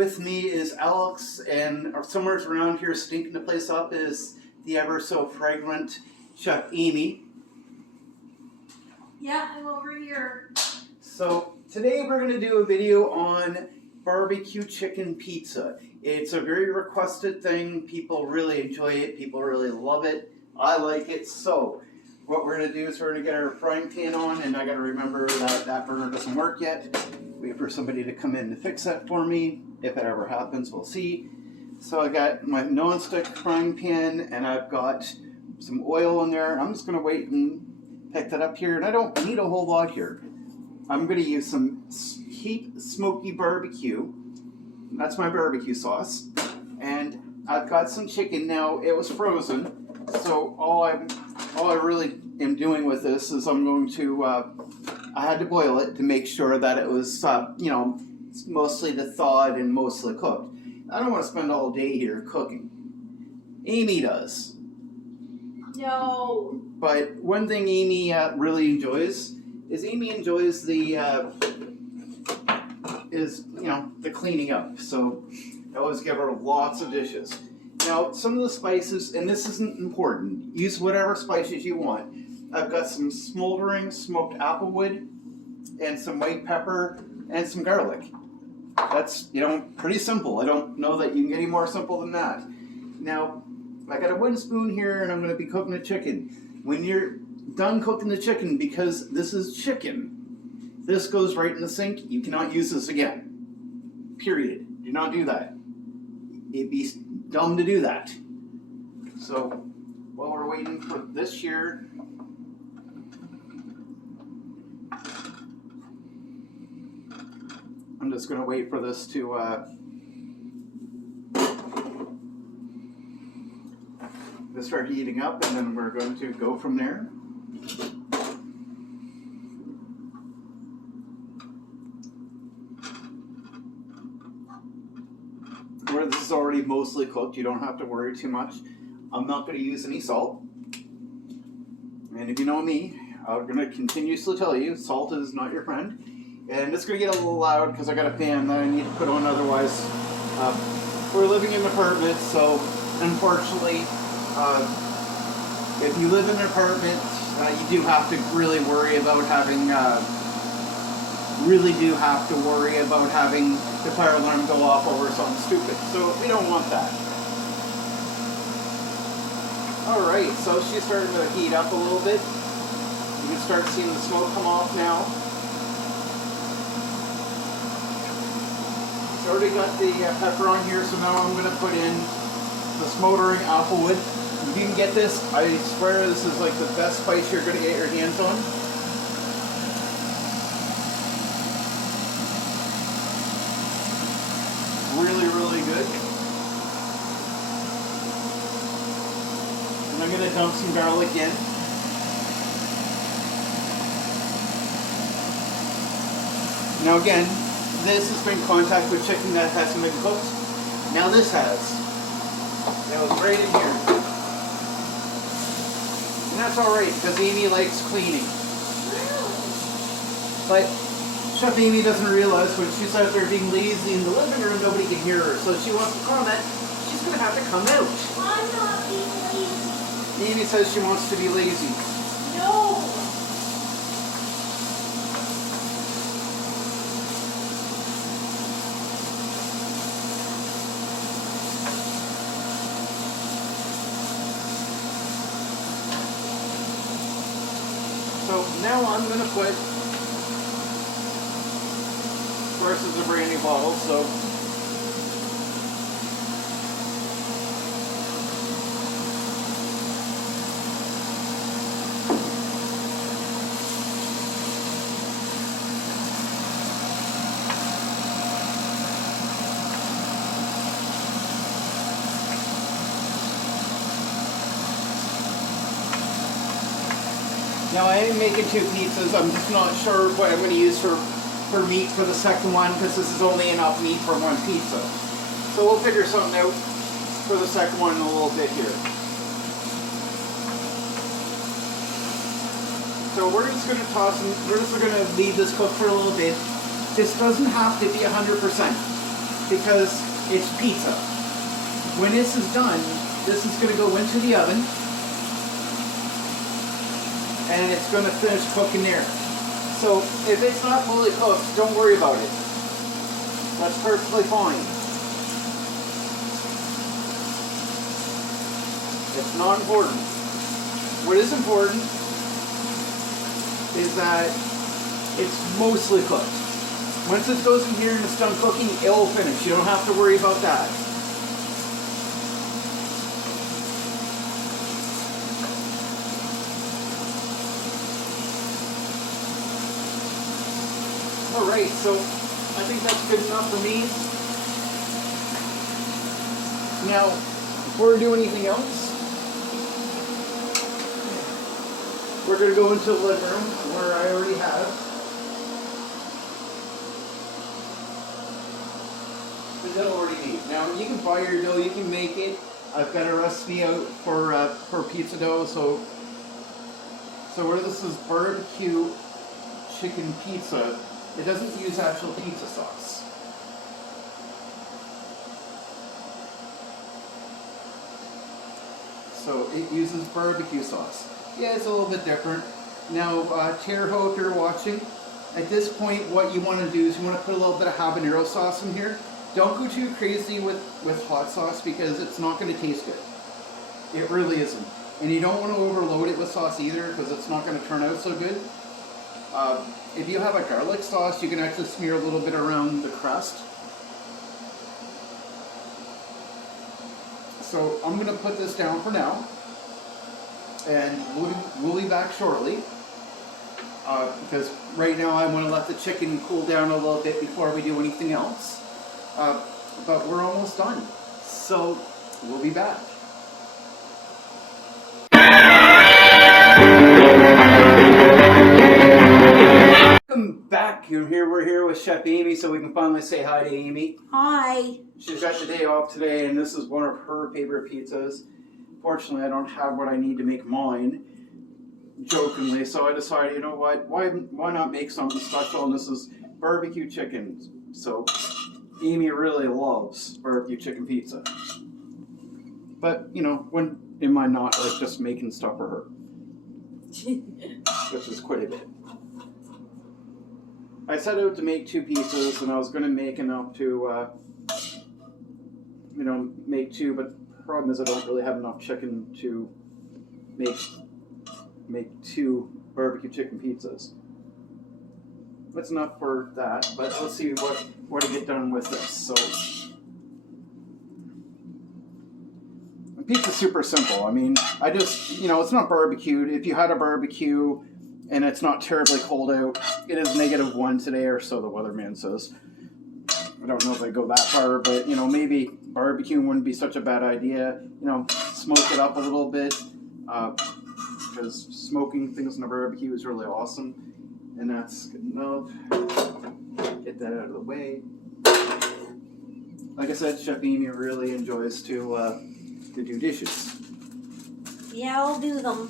With me is Alex, and somewhere around here stinking the place up is the ever so fragrant Chef Amy. Yeah, I'm over here. So today we're going to do a video on barbecue chicken pizza. It's a very requested thing. People really enjoy it. People really love it. I like it. So what we're going to do is we're going to get our frying pan on, and I got to remember that that burner doesn't work yet. Wait for somebody to come in to fix that for me. If it ever happens, we'll see. So I got my non-stick frying pan, and I've got some oil in there. I'm just going to wait and pick that up here, and I don't need a whole lot here. I'm going to use some Heat Smoky Barbecue. That's my barbecue sauce. And I've got some chicken now. It was frozen, so all I really am doing with this is I'm going to, I had to boil it to make sure that it was, mostly thawed and mostly cooked. I don't want to spend all day here cooking. Amy does. No. But one thing Amy really enjoys is the the cleaning up. So I always give her lots of dishes. Now, some of the spices, and this isn't important, use whatever spices you want. I've got some smoldering smoked applewood and some white pepper and some garlic. That's, pretty simple. I don't know that you can get any more simple than that. Now, I got a wooden spoon here, and I'm going to be cooking the chicken. When you're done cooking the chicken, because this is chicken, this goes right in the sink. You cannot use this again. Period. Do not do that. It'd be dumb to do that. So, while we're waiting for this here, I'm just going to wait for this to start heating up, and then we're going to go from there. Where this is already mostly cooked, you don't have to worry too much. I'm not going to use any salt. And if you know me, I'm going to continuously tell you, salt is not your friend. And it's going to get a little loud because I got a fan that I need to put on, otherwise we're living in an apartment, so unfortunately if you live in an apartment you do have to really worry about having the fire alarm go off over something stupid, so we don't want that. Alright, so she's starting to heat up a little bit. You can start seeing the smoke come off now. Already got the pepper on here, so now I'm going to put in the smoldering applewood. If you can get this, I swear this is like the best spice you're going to get your hands on. Really, really good. And I'm going to dump some garlic in. Now again, this has been contact with chicken that hasn't been cooked. Now this has. That was right in here. And that's alright, because Amy likes cleaning. But Chef Amy doesn't realize when she's out there being lazy in the living room, nobody can hear her. So she wants to comment, she's going to have to come out. I'm not being lazy. Amy says she wants to be lazy. No. So now I'm going to put, first is a brandy bottle, so now I am making two pizzas. I'm just not sure what I'm going to use for meat for the second one, because this is only enough meat for one pizza. So we'll figure something out for the second one in a little bit here. So we're just going to toss them, we're just going to leave this cook for a little bit. This doesn't have to be 100%. because it's pizza. When this is done, this is going to go into the oven and it's going to finish cooking there. So if it's not fully cooked, don't worry about it. That's perfectly fine. It's not important. What is important is that it's mostly cooked. Once it goes in here and it's done cooking, it'll finish. You don't have to worry about that. Alright, so I think that's good enough for me. Now, before we do anything else, we're going to go into the living room where I already have the dough already made. Now, you can buy your dough, you can make it. I've got a recipe out for pizza dough, so where this is BBQ Chicken Pizza, it doesn't use actual pizza sauce. So it uses barbecue sauce. Yeah, it's a little bit different. Now, Terre Haute, if you're watching, at this point what you want to do is you want to put a little bit of habanero sauce in here. Don't go too crazy with hot sauce because it's not going to taste good. It really isn't. And you don't want to overload it with sauce either because it's not going to turn out so good. If you have a garlic sauce, you can actually smear a little bit around the crust. So I'm going to put this down for now. And we'll be back shortly. Because right now I want to let the chicken cool down a little bit before we do anything else. But we're almost done. So we'll be back. Welcome back. We're here with Chef Amy, so we can finally say hi to Amy. Hi. She's got the day off today, and this is one of her favorite pizzas. Fortunately, I don't have what I need to make mine, jokingly, so I decided, you know what, why not make something special, and this is barbecue chicken. So Amy really loves barbecue chicken pizza. But, you know, when am I not like just making stuff for her? Which is quite a bit. I set out to make 2 pizzas, and I was going to make enough to, make 2, but the problem is I don't really have enough chicken to make 2 barbecue chicken pizzas. That's enough for that, but let's see what to get done with this. So, pizza's super simple. I mean, I just, it's not barbecued. If you had a barbecue and it's not terribly cold out, it is -1 today or so, the weatherman says. I don't know if I go that far, but, maybe barbecue wouldn't be such a bad idea. Smoke it up a little bit, because smoking things in a barbecue is really awesome. And that's good enough. Get that out of the way. Like I said, Chef Amy really enjoys to do dishes. Yeah, I'll do them.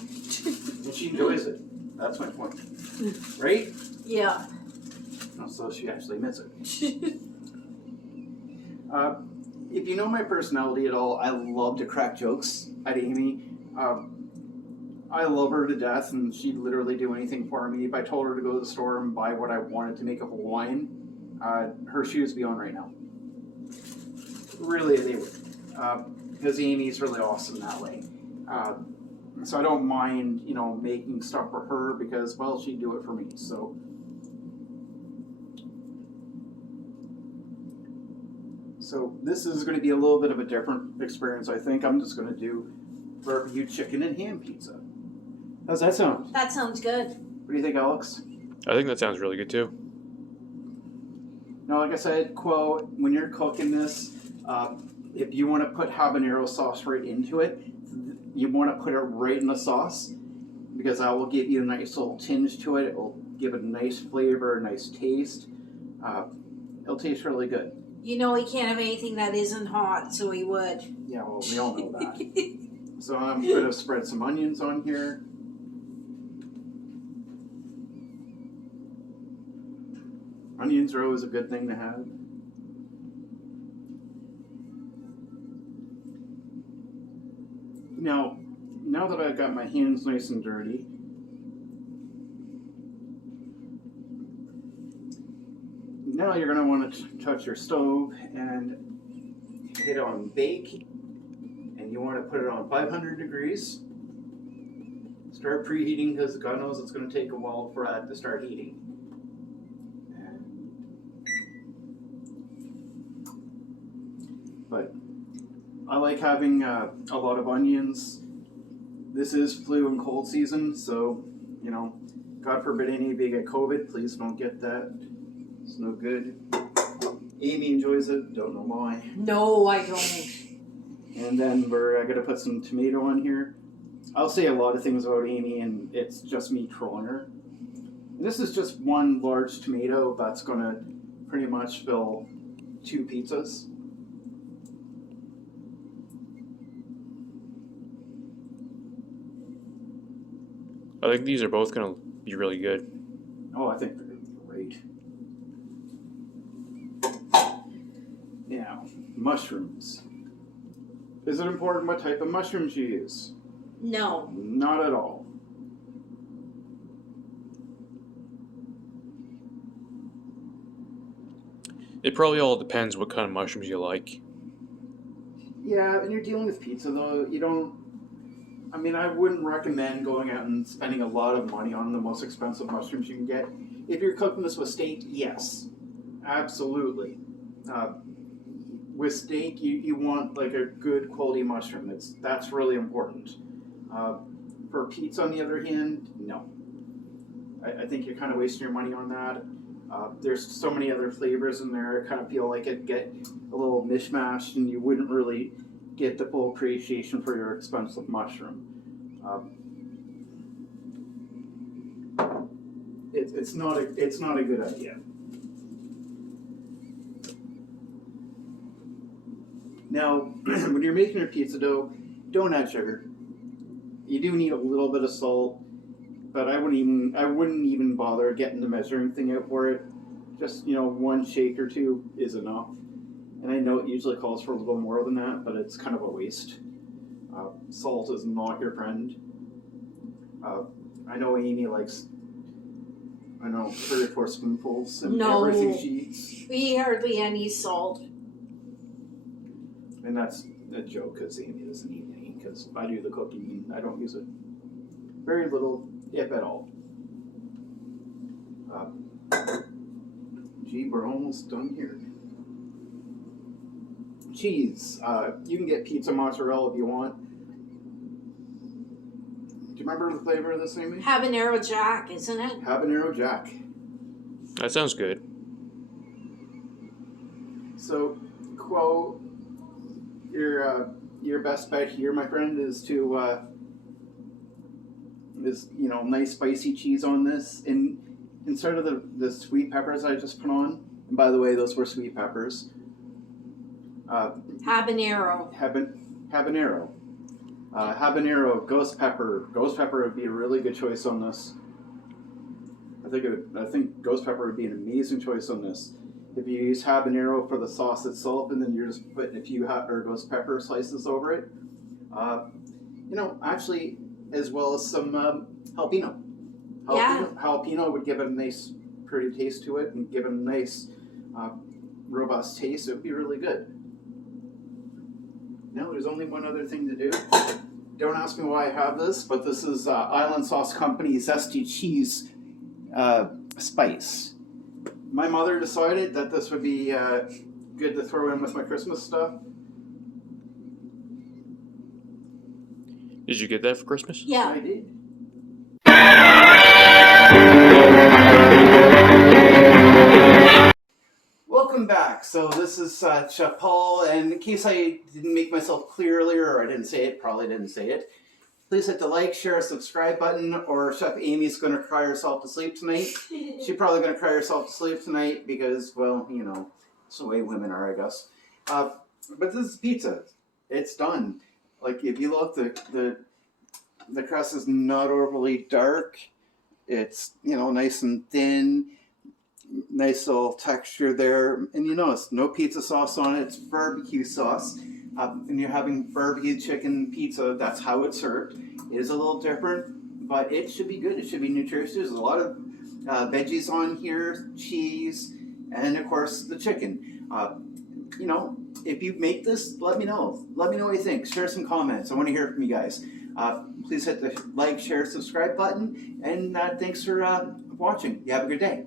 And she enjoys it. That's my point. Right? Yeah. Oh, so she actually admits it. If you know my personality at all, I love to crack jokes at Amy. I love her to death, and she'd literally do anything for me. If I told her to go to the store and buy what I wanted to make a Hawaiian, her shoes would be on right now. Really, they would. Because Amy's really awesome that way. So I don't mind, making stuff for her because, well, she'd do it for me. So this is going to be a little bit of a different experience, I think. I'm just going to do barbecue chicken and ham pizza. How's that sound? That sounds good. What do you think, Alex? I think that sounds really good too. Now, like I said, quote, when you're cooking this, if you want to put habanero sauce right into it, you want to put it right in the sauce because that will give you a nice little tinge to it. It will give it a nice flavor, a nice taste. It'll taste really good. You know he can't have anything that isn't hot, so he would. Yeah, well, we all know that. So I'm going to spread some onions on here. Onions are always a good thing to have. Now that I've got my hands nice and dirty, now you're going to want to touch your stove and hit on bake, and you want to put it on 500 degrees. Start preheating because God knows it's going to take a while for that to start heating. But I like having a lot of onions. This is flu and cold season, so, you know, God forbid any of you get COVID, please don't get that. It's no good. Amy enjoys it, don't know why. No, I don't. And then I gotta put some tomato on here. I'll say a lot of things about Amy, and it's just me trolling her. And this is just one large tomato that's gonna pretty much fill 2 pizzas. I think these are both going to be really good. Oh, I think they're gonna be great. Now, mushrooms. Is it important what type of mushrooms you use? No. Not at all. It probably all depends what kind of mushrooms you like. Yeah, and you're dealing with pizza though, I wouldn't recommend going out and spending a lot of money on the most expensive mushrooms you can get. If you're cooking this with steak, yes, absolutely. With steak, you want like a good quality mushroom. That's really important. For pizza, on the other hand, no. I think you're kind of wasting your money on that. There's so many other flavors in there. I kind of feel like it'd get a little mishmashed, and you wouldn't really get the full appreciation for your expensive mushroom. It's not a good idea. Now, when you're making your pizza dough, don't add sugar. You do need a little bit of salt, but I wouldn't even bother getting the measuring thing out for it. Just, 1 shake or 2 is enough. And I know it usually calls for a little more than that, but it's kind of a waste. Salt is not your friend. I know Amy likes, 3 or 4 spoonfuls in everything she eats. We hardly any salt. And that's a joke because Amy doesn't eat any, because I do the cooking and I don't use it. Very little, if at all. We're almost done here. Cheese. You can get pizza mozzarella if you want. Do you remember the flavor of this, Amy? Habanero Jack, isn't it? Habanero Jack. That sounds good. So, quote, your best bet here, my friend, is to nice spicy cheese on this, and instead of the sweet peppers I just put on. And by the way, those were sweet peppers. Habanero. Habanero. Habanero, ghost pepper. Ghost pepper would be a really good choice on this. I think ghost pepper would be an amazing choice on this. If you use habanero for the sauce itself, and then you're just putting a few ghost pepper slices over it, actually, as well as some jalapeno. Jalapeno would give it a nice, pretty taste to it, and give it a nice, robust taste. It would be really good. Now, there's only one other thing to do. Don't ask me why I have this, but this is Island Sauce Company Zesty Cheese Spice. My mother decided that this would be good to throw in with my Christmas stuff. Did you get that for Christmas? Yeah. I did. Welcome back. So this is Chef Paul, and in case I didn't make myself clear earlier, or I probably didn't say it, please hit the like, share, subscribe button, or Chef Amy's going to cry herself to sleep tonight. She's probably going to cry herself to sleep tonight because, well, it's the way women are, I guess. But this is pizza. It's done. Like, if you look, the crust is not overly dark. It's, nice and thin. Nice little texture there. And you notice, no pizza sauce on it. It's barbecue sauce. and you're having barbecue chicken pizza, that's how it's served. It is a little different, but it should be good. It should be nutritious. There's a lot of veggies on here, cheese, and of course the chicken. You know, if you make this, let me know. Let me know what you think. Share some comments. I want to hear from you guys. Please hit the like, share, subscribe button, and thanks for watching. You have a good day.